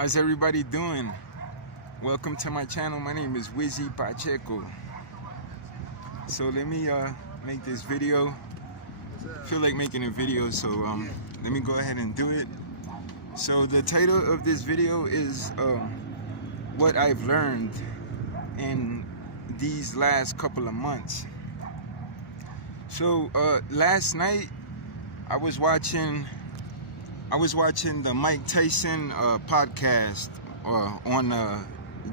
How's everybody doing? Welcome to my channel. My name is Wizzy Pacheco. So let me make this video. I feel like making a video, so let me go ahead and do it. So the title of this video is what I've learned in these last couple of months. So last night I was watching the Mike Tyson podcast on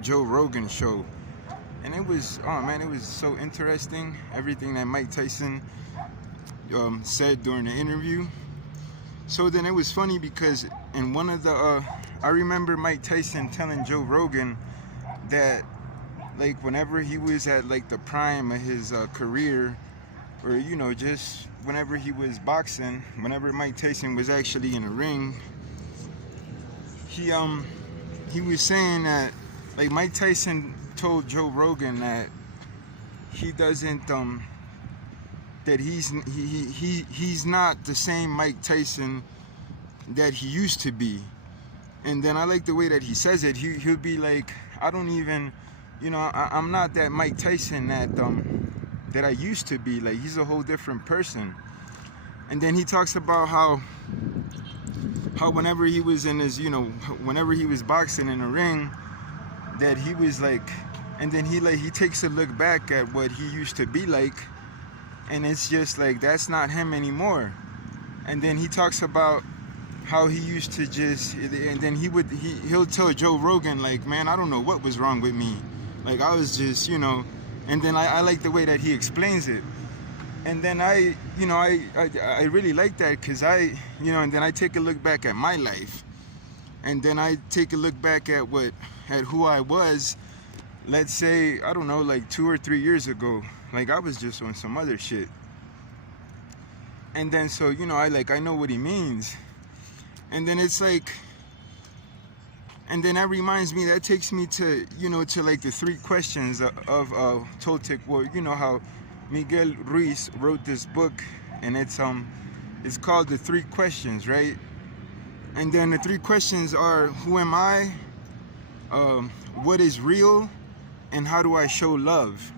Joe Rogan show, and it was, oh man, it was so interesting, everything that Mike Tyson said during the interview. So then it was funny because in one of the I remember Mike Tyson telling Joe Rogan that, like, whenever he was at like the prime of his career, or just whenever he was boxing, whenever Mike Tyson was actually in a ring, he was saying that, like, Mike Tyson told Joe Rogan that he doesn't that he's not the same Mike Tyson that he used to be. And then I like the way that he says it. He'll be like, I don't even, I'm not that Mike Tyson that I used to be. Like, he's a whole different person. And then he talks about how whenever he was in his, whenever he was boxing in the ring, that he was like, and then he takes a look back at what he used to be like, and it's just like, that's not him anymore. And then he talks about how he used to just, and then he'll tell Joe Rogan, like, man, I don't know what was wrong with me. Like, I was just, and then I like the way that he explains it. And then I really like that, because and then I take a look back at my life. And then I take a look back at who I was, let's say, I don't know, like 2 or 3 years ago. Like, I was just on some other shit. And then, so, I know what he means. And then it's like, and then that reminds me, that takes me to, to like the 3 questions of Toltec War. You know how Miguel Ruiz wrote this book, and it's called The 3 Questions, right? And then the 3 questions are, who am I? What is real? And how do I show love?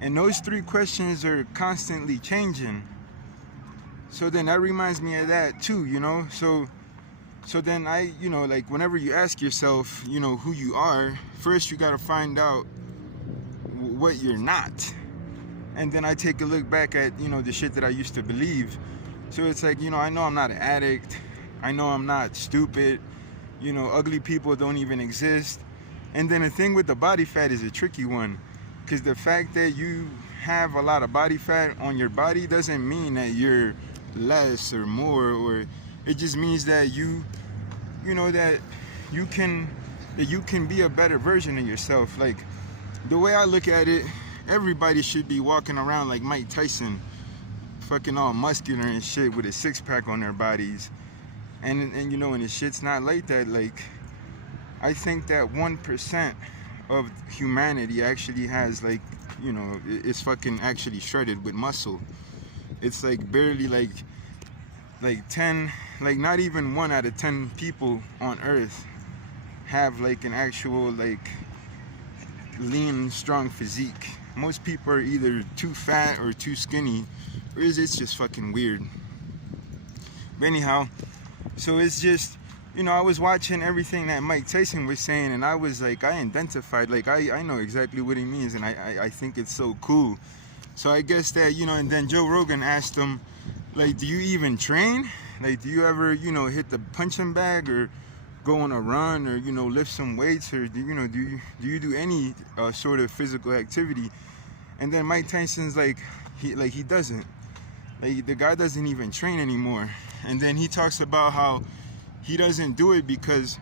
And those 3 questions are constantly changing. So then that reminds me of that too, So then I, like, whenever you ask yourself, who you are, first you gotta find out what you're not. And then I take a look back at, the shit that I used to believe. So it's like, I know I'm not an addict. I know I'm not stupid. Ugly people don't even exist. And then the thing with the body fat is a tricky one, because the fact that you have a lot of body fat on your body doesn't mean that you're less or more, or it just means that that you can be a better version of yourself. Like, the way I look at it, everybody should be walking around like Mike Tyson, fucking all muscular and shit with a 6-pack on their bodies. And and the shit's not like that. Like, I think that 1% of humanity actually has, like, it's fucking actually shredded with muscle. It's like barely like 10, like not even 1 out of 10 people on earth have like an actual, like, lean, strong physique. Most people are either too fat or too skinny, or it's just fucking weird. But anyhow, so it's just, I was watching everything that Mike Tyson was saying, and I was like, I identified, like, I know exactly what he means, and I think it's so cool. So I guess that, and then Joe Rogan asked him, like, do you even train? Like, do you ever, hit the punching bag, or go on a run, or, lift some weights, or do you do any sort of physical activity? And then Mike Tyson's like, he doesn't. Like, the guy doesn't even train anymore. And then he talks about how he doesn't do it because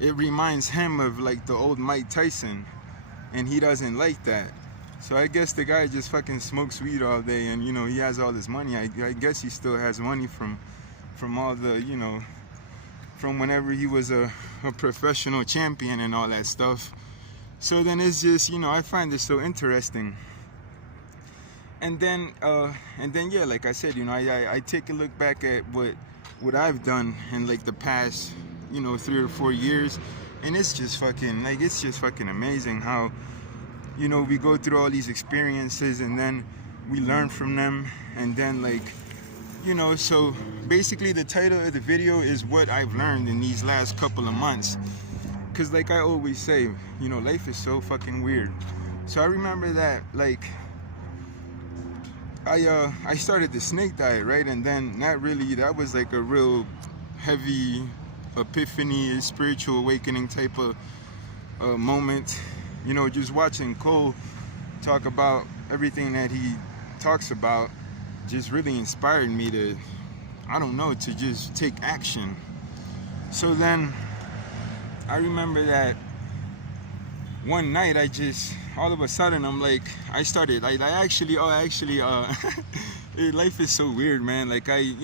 it reminds him of, like, the old Mike Tyson, and he doesn't like that. So I guess the guy just fucking smokes weed all day, and he has all this money. I guess he still has money from all the, from whenever he was a professional champion and all that stuff. So then it's just, I find this so interesting. And then yeah, like I said, I take a look back at what I've done in, like, the past, 3 or 4 years. And it's just fucking amazing how, we go through all these experiences and then we learn from them. And then, like, so basically the title of the video is what I've learned in these last couple of months. Because like I always say, life is so fucking weird. So I remember that, like, I started the snake diet, right? And then that was like a real heavy epiphany, spiritual awakening type of moment. Just watching Cole talk about everything that he talks about just really inspired me to just take action. So then I remember that one night all of a sudden I'm like, life is so weird, man. Like I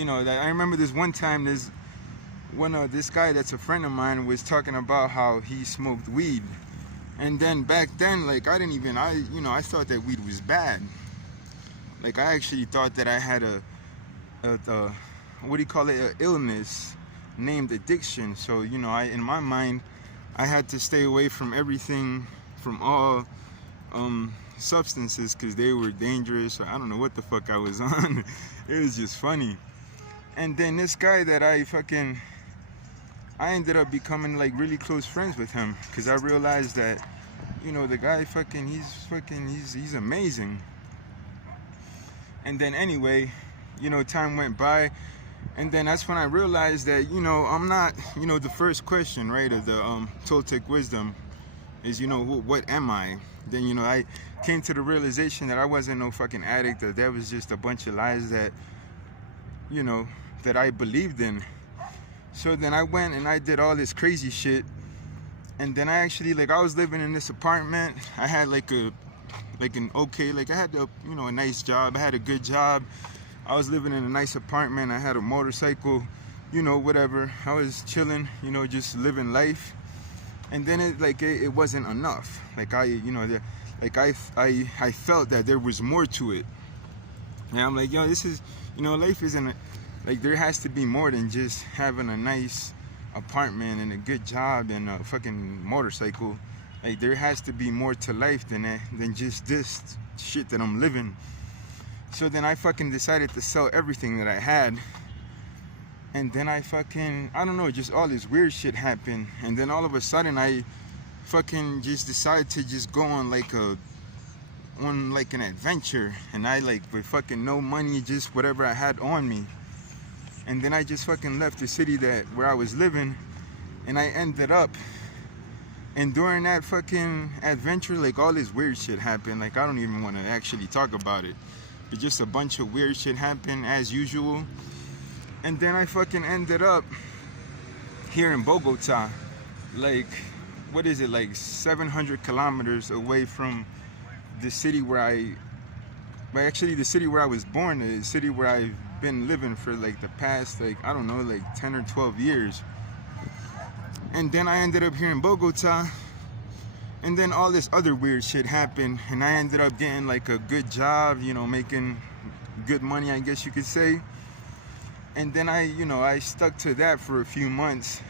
remember this one time, this guy that's a friend of mine was talking about how he smoked weed. And then back then, like I thought that weed was bad. Like I actually thought that I had a an illness named addiction. So, in my mind, I had to stay away from everything, from all substances, because they were dangerous, or I don't know what the fuck I was on. It was just funny. And then this guy that I ended up becoming like really close friends with him, because I realized that, the guy he's amazing. And then anyway, time went by, and then that's when I realized that, I'm not, the first question, right, of the Toltec wisdom is, what am I? Then, I came to the realization that I wasn't no fucking addict, that was just a bunch of lies that, that I believed in. So then I went and I did all this crazy shit. And then I actually, I was living in this apartment. I had I had a nice job. I had a good job. I was living in a nice apartment. I had a motorcycle, whatever. I was chilling, just living life. And then it wasn't enough. I felt that there was more to it. And I'm like, this is, life isn't there has to be more than just having a nice apartment and a good job and a fucking motorcycle. Like, there has to be more to life than that, than just this shit that I'm living. So then I fucking decided to sell everything that I had. And then I don't know, just all this weird shit happened. And then all of a sudden I fucking just decided to just go on an adventure. And I with fucking no money, just whatever I had on me. And then I just fucking left the city where I was living, and I ended up, and during that fucking adventure, all this weird shit happened. I don't even want to actually talk about it, but just a bunch of weird shit happened as usual. And then I fucking ended up here in Bogota, 700 kilometers away from the city where the city where I was born, the city where I've been living for the past 10 or 12 years. And then I ended up here in Bogota, and then all this other weird shit happened, and I ended up getting a good job, making good money, I guess you could say. And then I stuck to that for a few months,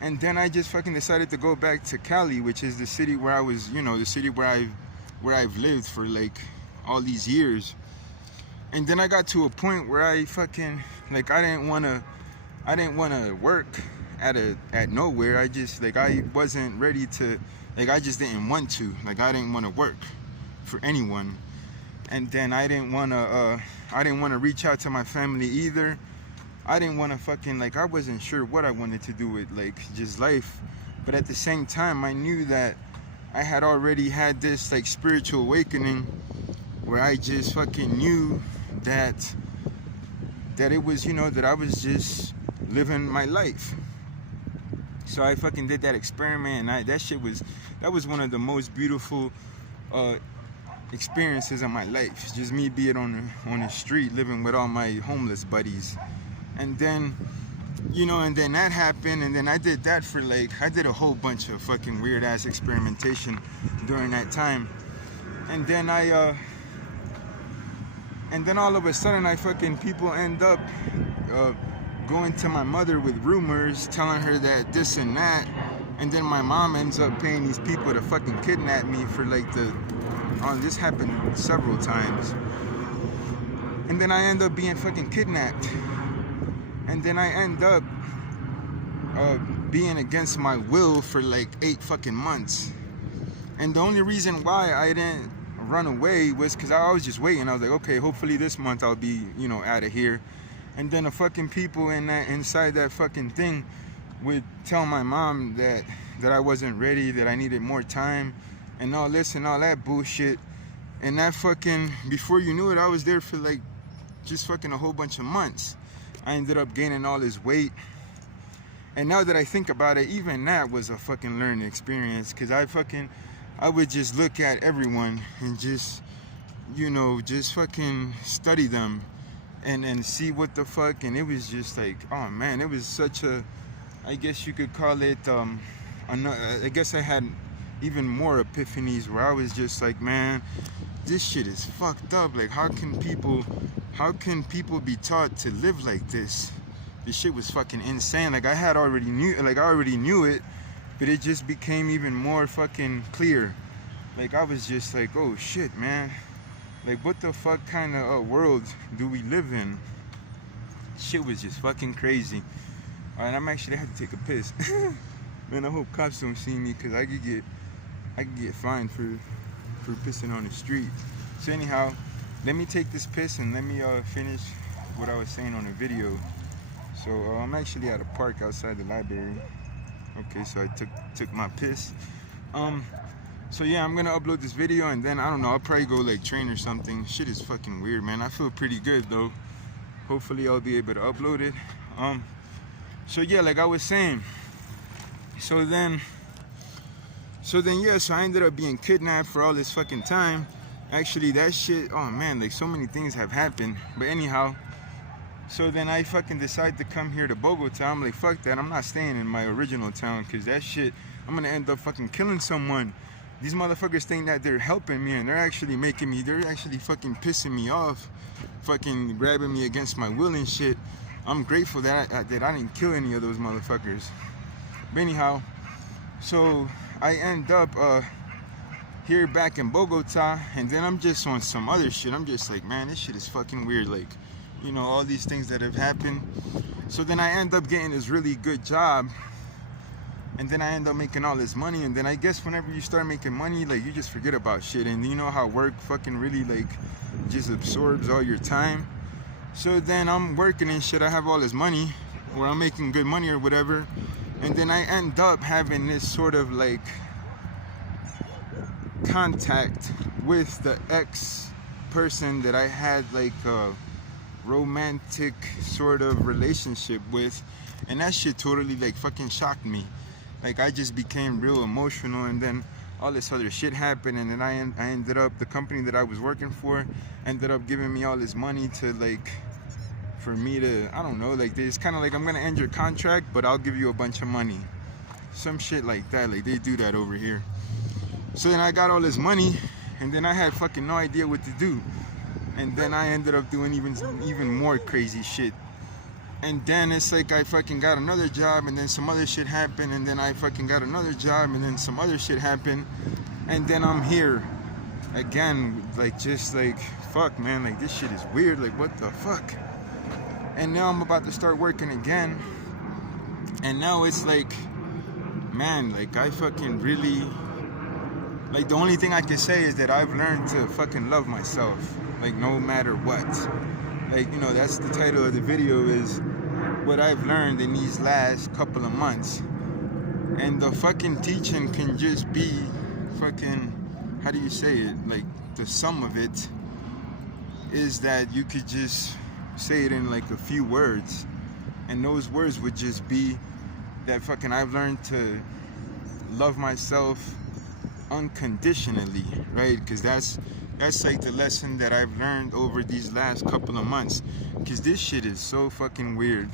and then I just fucking decided to go back to Cali, which is the city where I was, the city where I've lived for all these years. And then I got to a point where I fucking I didn't want to work at nowhere. I just I wasn't ready to I just didn't want to. I didn't want to work for anyone. And then I didn't want to reach out to my family either. I didn't want to fucking I wasn't sure what I wanted to do with just life. But at the same time, I knew that I had already had this spiritual awakening where I just fucking knew that it was, that I was just living my life. So I fucking did that experiment, and that was one of the most beautiful experiences of my life. Just me being on the street, living with all my homeless buddies. And then, and then that happened, and then I did that for I did a whole bunch of fucking weird ass experimentation during that time. And then and then all of a sudden people end up going to my mother with rumors, telling her that this and that. And then my mom ends up paying these people to fucking kidnap me for like this happened several times. And then I end up being fucking kidnapped. And then I end up being against my will for like 8 fucking months. And the only reason why I didn't run away was because I was just waiting. I was like, okay, hopefully this month I'll be, out of here. And then the fucking people inside that fucking thing would tell my mom that I wasn't ready, that I needed more time, and all this and all that bullshit. And that fucking, before you knew it, I was there for like just fucking a whole bunch of months. I ended up gaining all this weight. And now that I think about it, even that was a fucking learning experience, because I would just look at everyone and just, just fucking study them and see what the fuck. And it was just like, oh man, it was such a, I guess you could call it, I guess I had even more epiphanies where I was just like, man, this shit is fucked up. Like, how can people be taught to live like this? This shit was fucking insane. Like, I already knew it, but it just became even more fucking clear. Like, I was just like, oh shit, man. Like, what the fuck kind of world do we live in? Shit was just fucking crazy. Alright, I have to take a piss. Man, I hope cops don't see me, because I could get fined for pissing on the street. So anyhow, let me take this piss and let me finish what I was saying on the video. So I'm actually at a park outside the library. Okay, so I took my piss. So yeah, I'm gonna upload this video, and then I don't know, I'll probably go like train or something. Shit is fucking weird, man. I feel pretty good though. Hopefully I'll be able to upload it. So yeah, like I was saying, so then yeah, so I ended up being kidnapped for all this fucking time. Actually, that shit, oh man, like so many things have happened. But anyhow, so then I fucking decided to come here to Bogota. I'm like, fuck that, I'm not staying in my original town, because that shit, I'm gonna end up fucking killing someone. These motherfuckers think that they're helping me, and they're actually fucking pissing me off, fucking grabbing me against my will and shit. I'm grateful that I didn't kill any of those motherfuckers. But anyhow, so I end up here back in Bogota, and then I'm just on some other shit. I'm just like, man, this shit is fucking weird. Like, all these things that have happened. So then I end up getting this really good job, and then I end up making all this money. And then I guess whenever you start making money, like, you just forget about shit. And you know how work fucking really like just absorbs all your time. So then I'm working and shit, I have all this money, or I'm making good money or whatever, and then I end up having this sort of like contact with the ex-person that I had like a romantic sort of relationship with, and that shit totally like fucking shocked me. Like, I just became real emotional, and then all this other shit happened, and then I ended up, the company that I was working for ended up giving me all this money to like, for me to, I don't know, like, it's kind of like, I'm gonna end your contract, but I'll give you a bunch of money. Some shit like that, like they do that over here. So then I got all this money, and then I had fucking no idea what to do. And then I ended up doing even more crazy shit. And then it's like I fucking got another job, and then some other shit happened, and then I fucking got another job, and then some other shit happened, and then I'm here again, like, just like, fuck, man, like, this shit is weird, like, what the fuck? And now I'm about to start working again, and now it's like, man, like, I fucking really, like, the only thing I can say is that I've learned to fucking love myself, like, no matter what. Like, that's the title of the video, is what I've learned in these last couple of months. And the fucking teaching can just be fucking, how do you say it? Like, the sum of it is that you could just say it in like a few words. And those words would just be that fucking I've learned to love myself unconditionally, right? Because that's like the lesson that I've learned over these last couple of months. Because this shit is so fucking weird.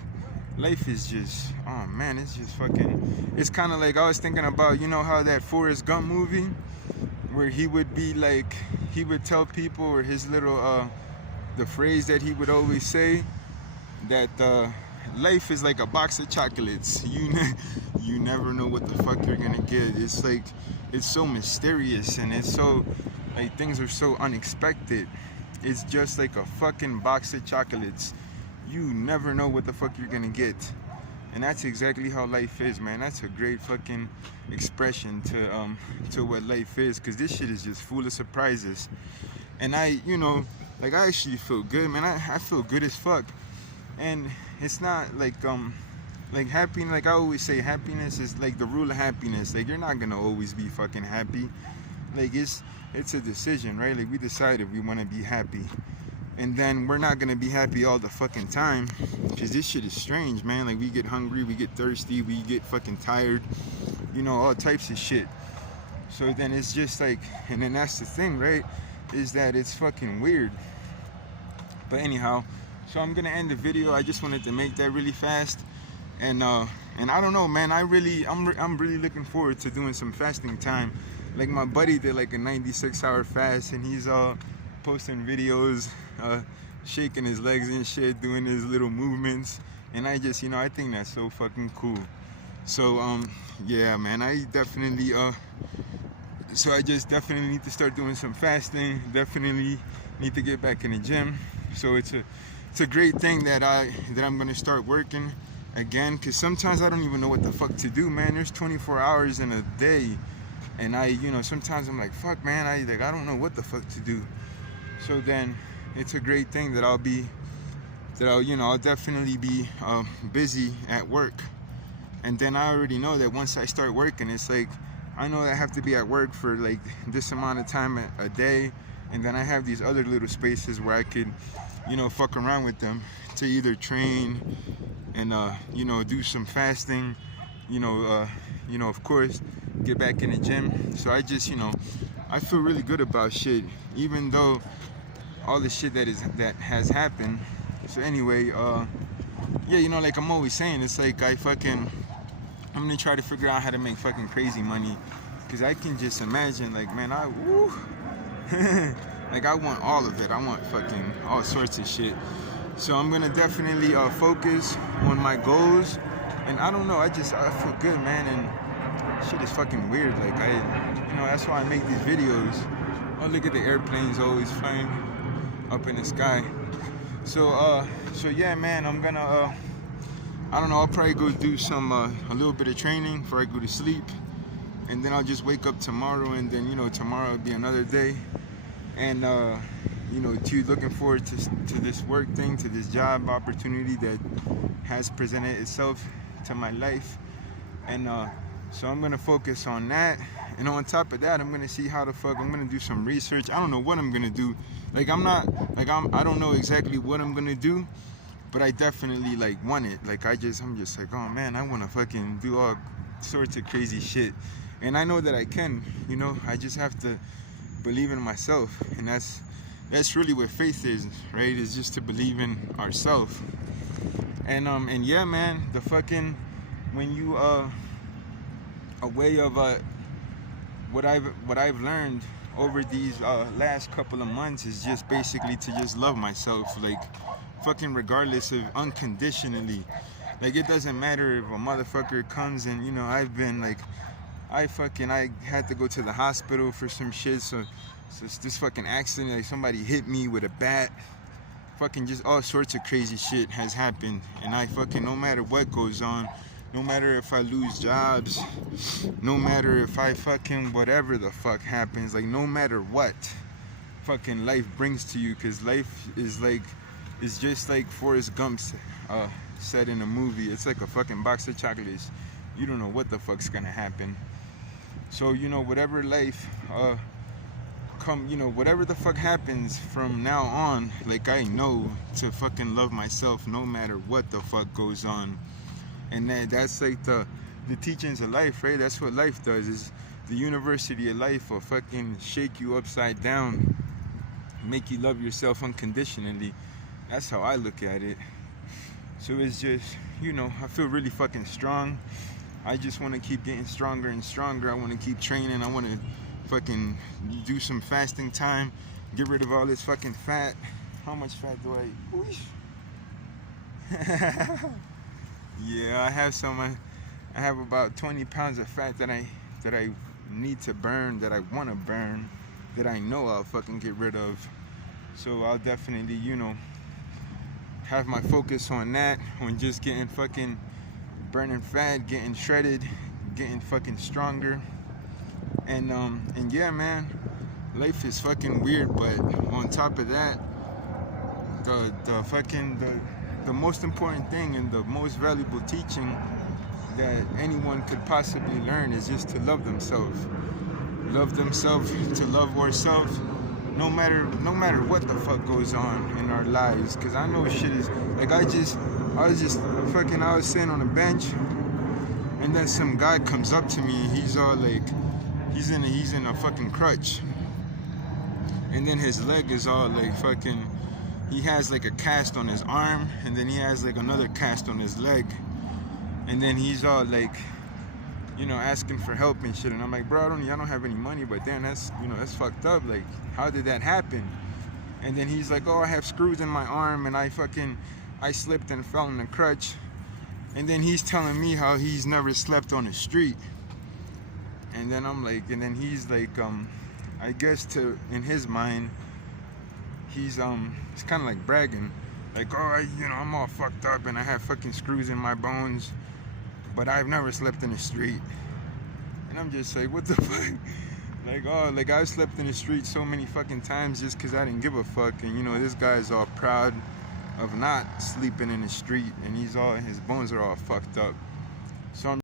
Life is just, oh man, it's just fucking, it's kind of like, I was thinking about, how that Forrest Gump movie, where he would be like, he would tell people, or his little, the phrase that he would always say, that life is like a box of chocolates. You never know what the fuck you're gonna get. It's like, it's so mysterious, and it's so, like, things are so unexpected. It's just like a fucking box of chocolates. You never know what the fuck you're gonna get. And that's exactly how life is, man. That's a great fucking expression to what life is, because this shit is just full of surprises. And I, like, I actually feel good, man. I feel good as fuck. And it's not like happiness, like I always say, happiness is like the rule of happiness. Like, you're not gonna always be fucking happy. Like, it's a decision, right? Like, we decide if we want to be happy, and then we're not gonna be happy all the fucking time, because this shit is strange, man. Like, we get hungry, we get thirsty, we get fucking tired, all types of shit. So then it's just like, and then that's the thing, right, is that it's fucking weird. But anyhow, so I'm gonna end the video. I just wanted to make that really fast, and I don't know, man. I'm really looking forward to doing some fasting time. Like, my buddy did like a 96-hour fast, and he's posting videos, shaking his legs and shit, doing his little movements, and I just, I think that's so fucking cool. So yeah, man, I definitely so I just definitely need to start doing some fasting. Definitely need to get back in the gym. So it's a great thing that I'm gonna start working again, because sometimes I don't even know what the fuck to do, man. There's 24 hours in a day, and sometimes I'm like, fuck, man, I don't know what the fuck to do. So then it's a great thing that I'll definitely be busy at work. And then I already know that once I start working, it's like, I know I have to be at work for like this amount of time a day, and then I have these other little spaces where I could, fuck around with them to either train and do some fasting, of course, get back in the gym. So I just, I feel really good about shit, even though all the shit that has happened. So anyway, yeah, like I'm always saying, it's like I'm gonna try to figure out how to make fucking crazy money, because I can just imagine, like, man, like, I want all of it. I want fucking all sorts of shit. So I'm gonna definitely focus on my goals, and I don't know, I feel good, man, and shit is fucking weird. Like, that's why I make these videos. Oh, look at the airplanes always flying up in the sky. So yeah, man, I'm gonna I don't know, I'll probably go do some a little bit of training before I go to sleep, and then I'll just wake up tomorrow, and then tomorrow will be another day. And looking forward to this work thing, to this job opportunity that has presented itself to my life. And so I'm gonna focus on that, and on top of that, I'm gonna see how the fuck I'm gonna do some research. I don't know what I'm gonna do. Like, I don't know exactly what I'm gonna do, but I definitely like want it. Like, I'm just like, oh man, I want to fucking do all sorts of crazy shit, and I know that I can. I just have to believe in myself, and that's really what faith is, right? It's just to believe in ourselves. And yeah, man, the fucking, when you a way of what I've learned over these last couple of months is just basically to just love myself, like, fucking regardless of, unconditionally. Like, it doesn't matter if a motherfucker comes and I've been like, I had to go to the hospital for some shit, so it's this fucking accident, like somebody hit me with a bat, fucking just all sorts of crazy shit has happened. And I fucking, no matter what goes on, no matter if I lose jobs, no matter if I fucking whatever the fuck happens, like, no matter what fucking life brings to you, because life is like, it's just like Forrest Gump said in a movie, it's like a fucking box of chocolates. You don't know what the fuck's gonna happen. So whatever life whatever the fuck happens from now on, like, I know to fucking love myself no matter what the fuck goes on. And that's like the teachings of life, right? That's what life does. Is the university of life will fucking shake you upside down, make you love yourself unconditionally. That's how I look at it. So it's just, I feel really fucking strong. I just want to keep getting stronger and stronger. I want to keep training. I want to fucking do some fasting time, get rid of all this fucking fat. How much fat do I eat? Yeah, I have some. I have about 20 pounds of fat that I need to burn, that I want to burn, that I know I'll fucking get rid of. So I'll definitely, have my focus on that, on just getting fucking burning fat, getting shredded, getting fucking stronger. And yeah, man, life is fucking weird, but on top of that, the most important thing and the most valuable teaching that anyone could possibly learn is just to love themselves. Love themselves, to love ourselves, no matter what the fuck goes on in our lives. Cause I know shit is like I was sitting on a bench, and then some guy comes up to me. He's all like, he's in a fucking crutch, and then his leg is all like fucking. He has like a cast on his arm, and then he has like another cast on his leg, and then he's all like, asking for help and shit. And I'm like, bro, I don't have any money, but then that's fucked up. Like, how did that happen? And then he's like, oh, I have screws in my arm, and I slipped and fell in the crutch. And then he's telling me how he's never slept on the street. And then I'm like, and then he's like, I guess in his mind, he's kind of like bragging, like, oh, I'm all fucked up and I have fucking screws in my bones, but I've never slept in the street. And I'm just like, what the fuck? Like, oh, like I've slept in the street so many fucking times just because I didn't give a fuck. And this guy's all proud of not sleeping in the street, and his bones are all fucked up. So I'm